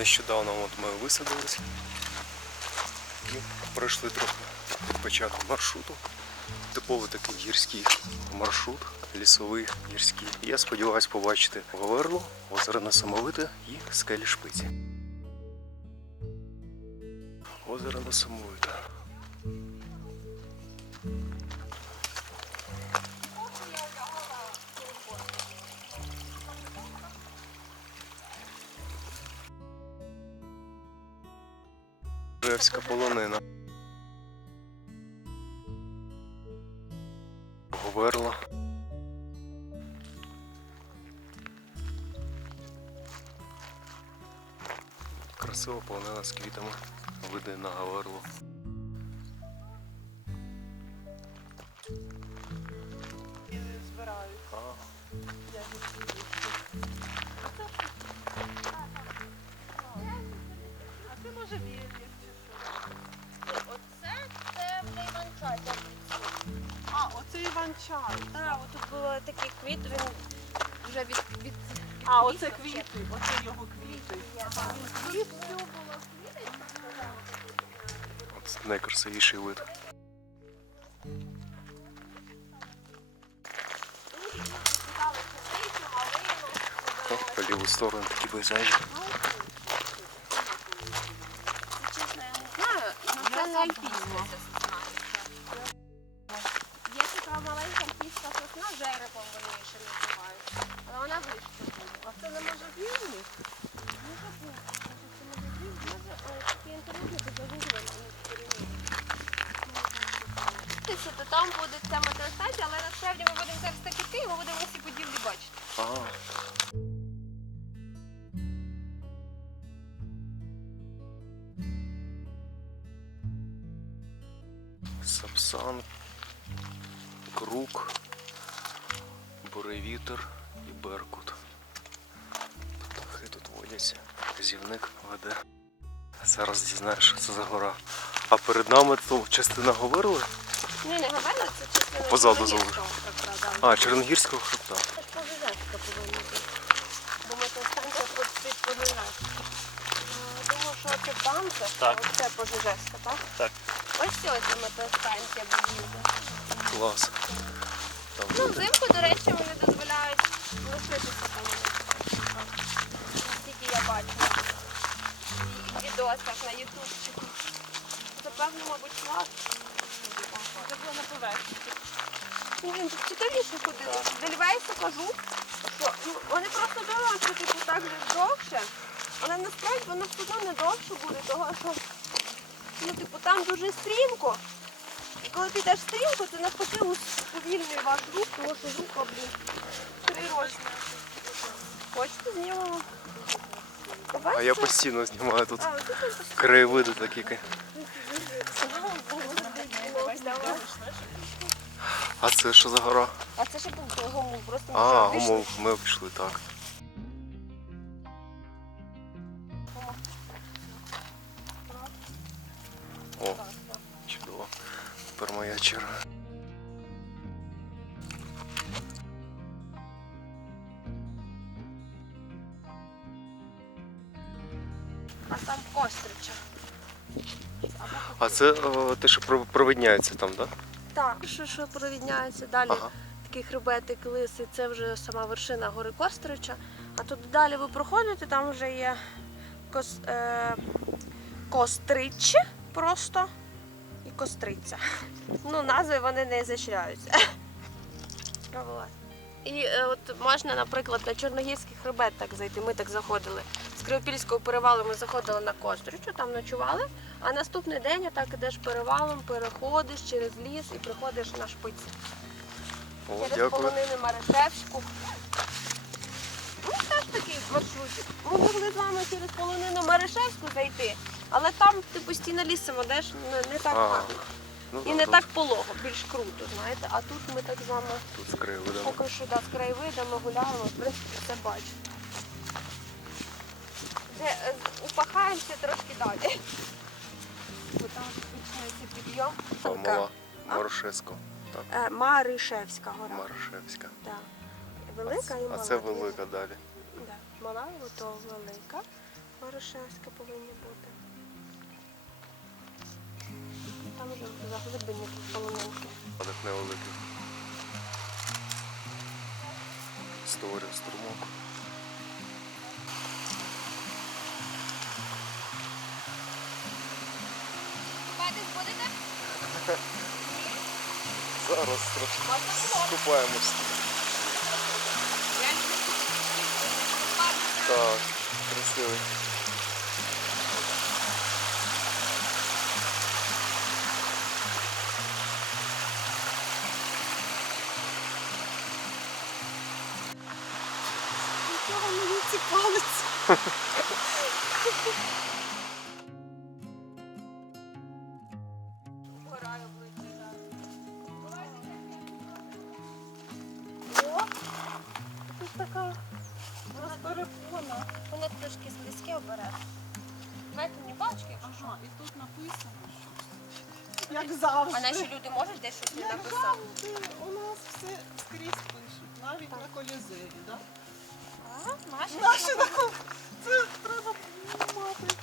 Нещодавно от ми висадились і пройшли трохи від початок маршруту. Типовий такий гірський маршрут, лісовий гірський. Я сподіваюся побачити Говерло, озеро Несамовите і скелі Шпиці. Озеро Несамовите. Ревська полонина. Говерло. Красиво полонина з квітами. Види на Говерло. Я відповідаю. А ти може Іван-чай. Так, отут було такий квіт, він вже від, від А, оце квіти, оце його квіти. от найкрасивіший вид. По ліву сторону такі пейзажі. Сапсан, круг, буревітер і беркут. Птахи тут водяться, зівник веде. Зараз дізнаєш, що це за гора. А перед нами то частина говорили? Ні, не говорила, це частина Позаду залиш. А, Черногірського хребта. Це Пожежевська повинна бути. Бо метеостанція під, під Пожежевська. Е, Думаю, що це це, Так. оце Пожежевська, так? Так. Ось ось ця метеостанція будівля. Клас. Ну, взимку, до речі, вони дозволяють лишитися там. Наскільки я бачу. В відосах на ютубчику. Це певно, мабуть, клас. Це було на поверхні. Ну, Він тут цікавіше ходити. Дельвейси кажу, що ну, вони просто думають, що типу так же довше, але насправді воно все одно не довше буде, того що ну, типу, там дуже стрімко. І коли ти йдеш стрімко, це навпаки уповільнює ваш рух, тому що рука, блін, прирочна. Хочете знімемо? А я постійно знімаю тут краєвиди такі. А це що за гора? А це ще був гомул, просто ми А, вже вийшли. гумов, ми обійшли так. Це о, те, що пров- провидняється там, так? Так, що, що провідняється далі. Ага. Такий хребетик лисий, це вже сама вершина гори Кострича. А тут далі ви проходите, там вже є кос, е, Кострич просто і Костриця. Ну, назви вони не зачисляються. От. І е, от можна, наприклад, на Чорногірський хребет так зайти. Ми так заходили. З Кривопільського перевалу ми заходили на Костричу, там ночували. А наступний день отак ідеш перевалом, переходиш через ліс і приходиш на шпиці. О, Через дякую. полонину Маришевську. Ну, теж такий маршрутик. Ми могли з вами через полонину Маришевську зайти, але там ти постійно лісом ідеш не, не так А, гарно. Ну, І да, не тут, так полого, більш круто, знаєте. А тут ми так з вами Тут з краєвидами. поки що да, з краєвидами гуляємо, в принципі, все бачимо. Вже е, упахаємося трошки далі. Бо там починається підйом. Марушевська. Так, Е, Маришевська гора. Марушевська. Да. Велика і А мала. це велика далі. Да. Мала, то велика. Баришевське повинні бути. Там вже тут полонинки. Падок невеликий. Створює струмок. Зараз скупаємось. Так, красивий. Нічого мені ці палець. завжди. А наші люди можуть десь щось не написати? завжди. У нас все скрізь пишуть, навіть на? Ага, наші. Наші на кол... Це треба мати.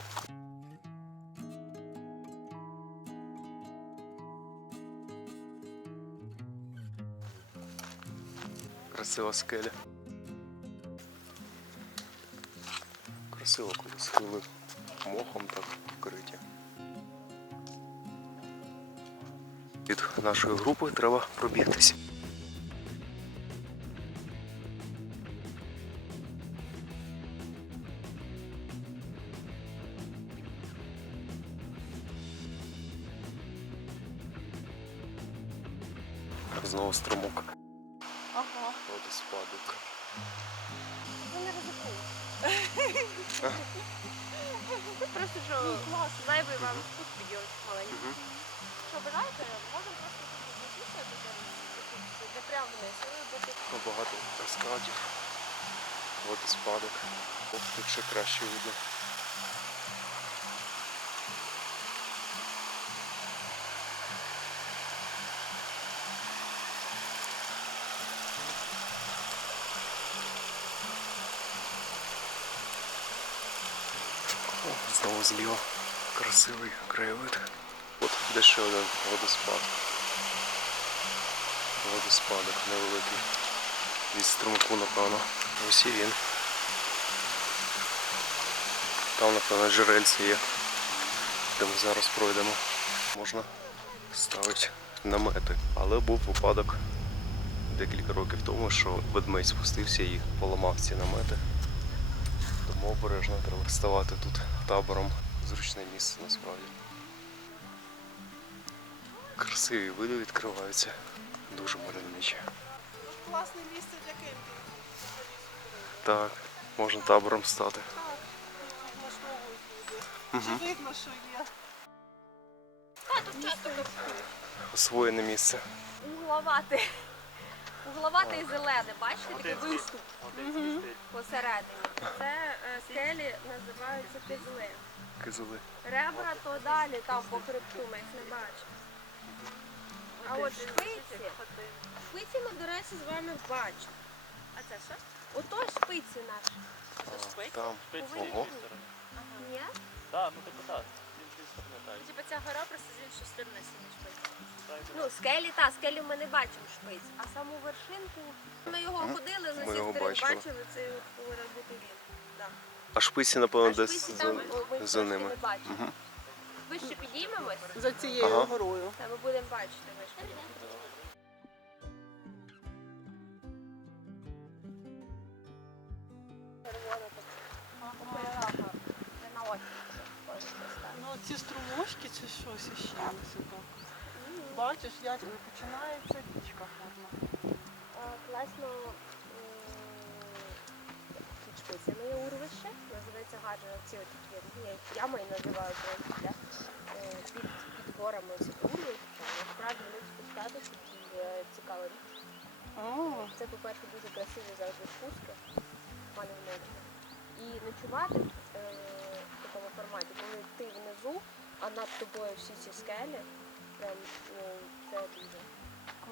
Красива скеля. Красиво, коли схили мохом так вкриті. Нашої групи треба пробігтись. Знову струмок. Ага. Водоспадок. Ви не ризикуєте. Просто що зайвий вам спуск підйомить маленький. Мгм. Що бажаєте, можемо просто тут записувати, не прямо вниз, але бути Ну, Багато каскадів, водоспадок. Ох, тут ще краще видно. О, знову зліва красивий краєвид. От де ще один водоспад. Водоспадок невеликий. Від струмку, напевно. Ось і він. Там, напевно, джерельце є, де ми зараз пройдемо. Можна ставити намети. Але був випадок декілька років тому, що ведмедь спустився і поламав ці намети. Тому обережно треба ставати тут табором. Зручне місце насправді. Красиві види відкриваються. Дуже мальовничі. Класне місце для кемпінгу. Так, можна табором стати. Так, влаштовують люди. Угу. Чи видно, що є? А, тут часто Освоєне місце. угловатий. Угловатий і зелене, бачите, такий виступ посередині. Це е, скелі називаються кизли. Кизили. Ребра то далі, там по хребту, ми їх не бачимо. А от шпиці, шпиці ми, до речі, з вами бачимо. А це що? Ото шпиці наші. А, Там. Повинні Ого. бути. Ні? Так, ну типу так. Так. Типа ця гора просто з іншої сторони сильно шпиць. Ну, скелі, та, скелі ми не бачимо шпиць, а саму вершинку. Ми його Мгм. ходили, з Ми усіх його сторін бачили. бачили, це повинен бути він. Да. А шпиці, напевно, А десь шпиці за, там, о, ми за трошки ними. не бачимо. Мгм. Вище підіймемось, За цією Ага. горою. та ми будемо бачити вище. Червоно таке. Це на осінь. Ну, ці струмочки чи щось іще ось отак. Бачиш, як починається річка гарна. Класно тут шпиці. Ну, є урвище, називається гарно ці такі ну, ями і називають? Е, під, під горами ці урвища. Насправді в них спускатися дуже цікава річ. Це, по-перше, дуже красиві завжди спуски, мальовничі. І ночувати е, в такому форматі, коли ти внизу, а над тобою всі ці скелі, прям, ну, це дуже.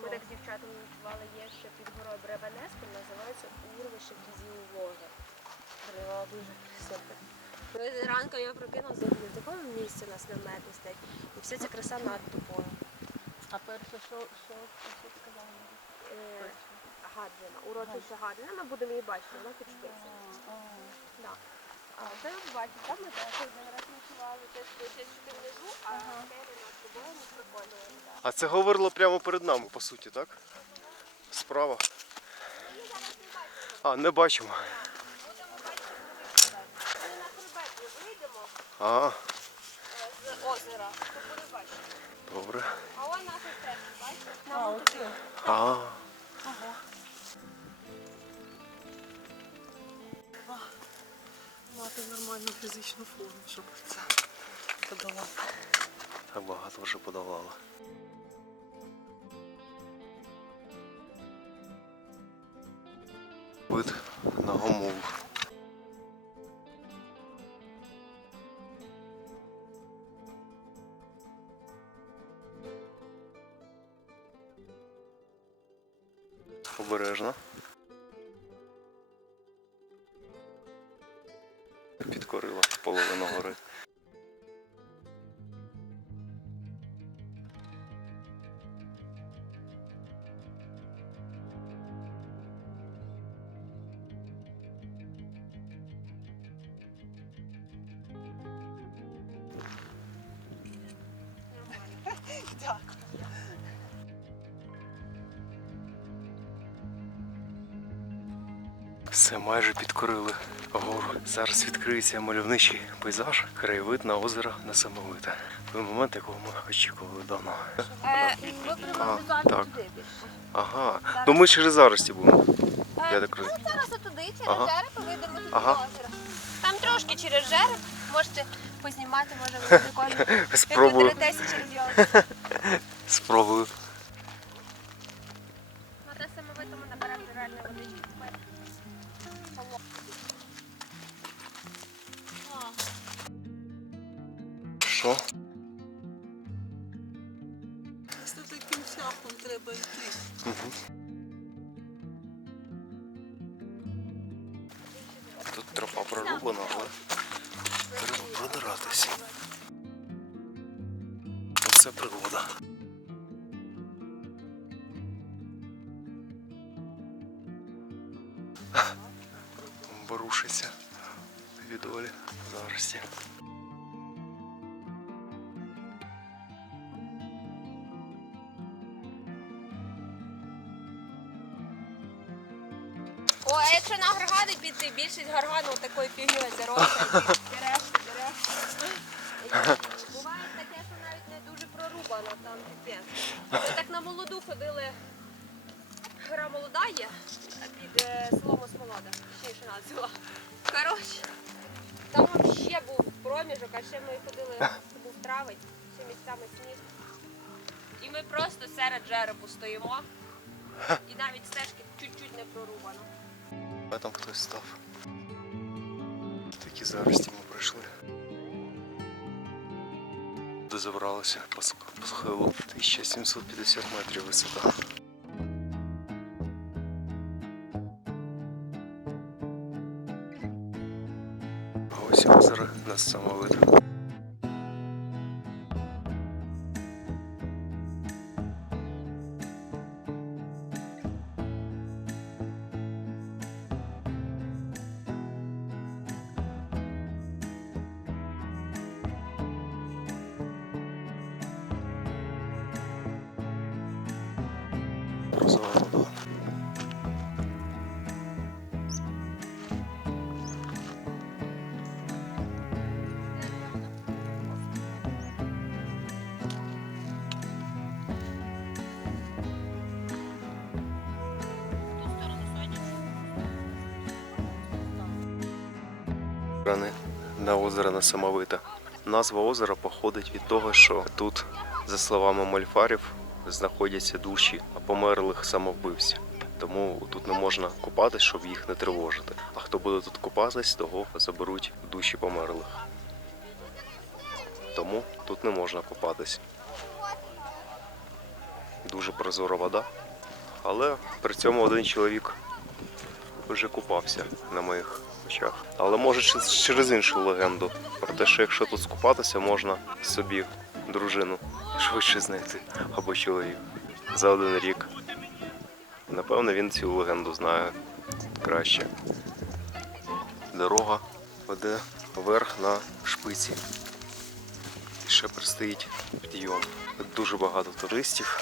Ми так з дівчатами ночували, є ще під горою Бревенеспи, називається урвище Кізіу Логи. Вона дуже красива. Ранком я прокинулася, в такому місці у нас намет стоїть. І вся ця краса над тобою. А перше, що, що, що ти сказала? Е, Гаджина, урочище гаджина. Ми будемо її бачити, вона під шпицем. Да. А це ви бачите, там ми теж один раз ночували, теж ще сюди внизу, а те над тобою ми проходили. да. А це говорило прямо перед нами, по суті, так? Справа. А, не бачимо. Будемо бачити, коли на хребет вийдемо А, з озера, буде бачити. добре. А ось наша стежка, бачите? А, Нам оце. туди. А, Мати нормальну фізичну форму, щоб це подолати. так багато вже подавала. Вид на гомову. Обережно. Підкорила половину гори. Все майже підкорили гору. Зараз відкриється мальовничий пейзаж, краєвид на озеро Несамовите. Той момент, якого ми очікували давно. Е, Ми А, так. туди. Ага. Ну ми через зарості будемо. Я так розумію. Ну, зараз туди, через Ага. жереб, вийдемо туди Ага. до озера. Там трошки через жереб, можете познімати, може буде прикольно. Як ви Спробую. через його. Спробую. На те самовитому наберемо реально водички. Що? Ось таким шляхом треба йти. Тут тропа прорублена, якщо на гаргани піти, більшість гаргану такою фігньою заросла. Дереш, дереш. Буває таке, що навіть не дуже прорубано там таке. Ми так на молоду ходили. Гора молода є під е, селом Осмолода, ще назва. Коротше, там ще був проміжок, а ще ми ходили, це був травень, ще місцями сніг. І ми просто серед жеребу стоїмо. І навіть стежки чуть-чуть не прорубано. А там хтось став. Такі зарості ми пройшли. Де забралися по ск- по схилу 1750 метрів висота. А ось озеро нас самовид. На озеро Несамовите. Назва озера походить від того, що тут, за словами мольфарів, знаходяться душі померлих самовбивців. Тому тут не можна купатись, щоб їх не тривожити. А хто буде тут купатись, того заберуть душі померлих. Тому тут не можна купатись. Дуже прозора вода. Але при цьому один чоловік вже купався на моїх очах. Але може через- іншу легенду. Про те, що якщо тут скупатися, можна собі дружину швидше знайти або чоловік за один рік. Напевно, він цю легенду знає краще. Дорога веде вверх на шпиці. І ще предстоїть підйом. Дуже багато туристів.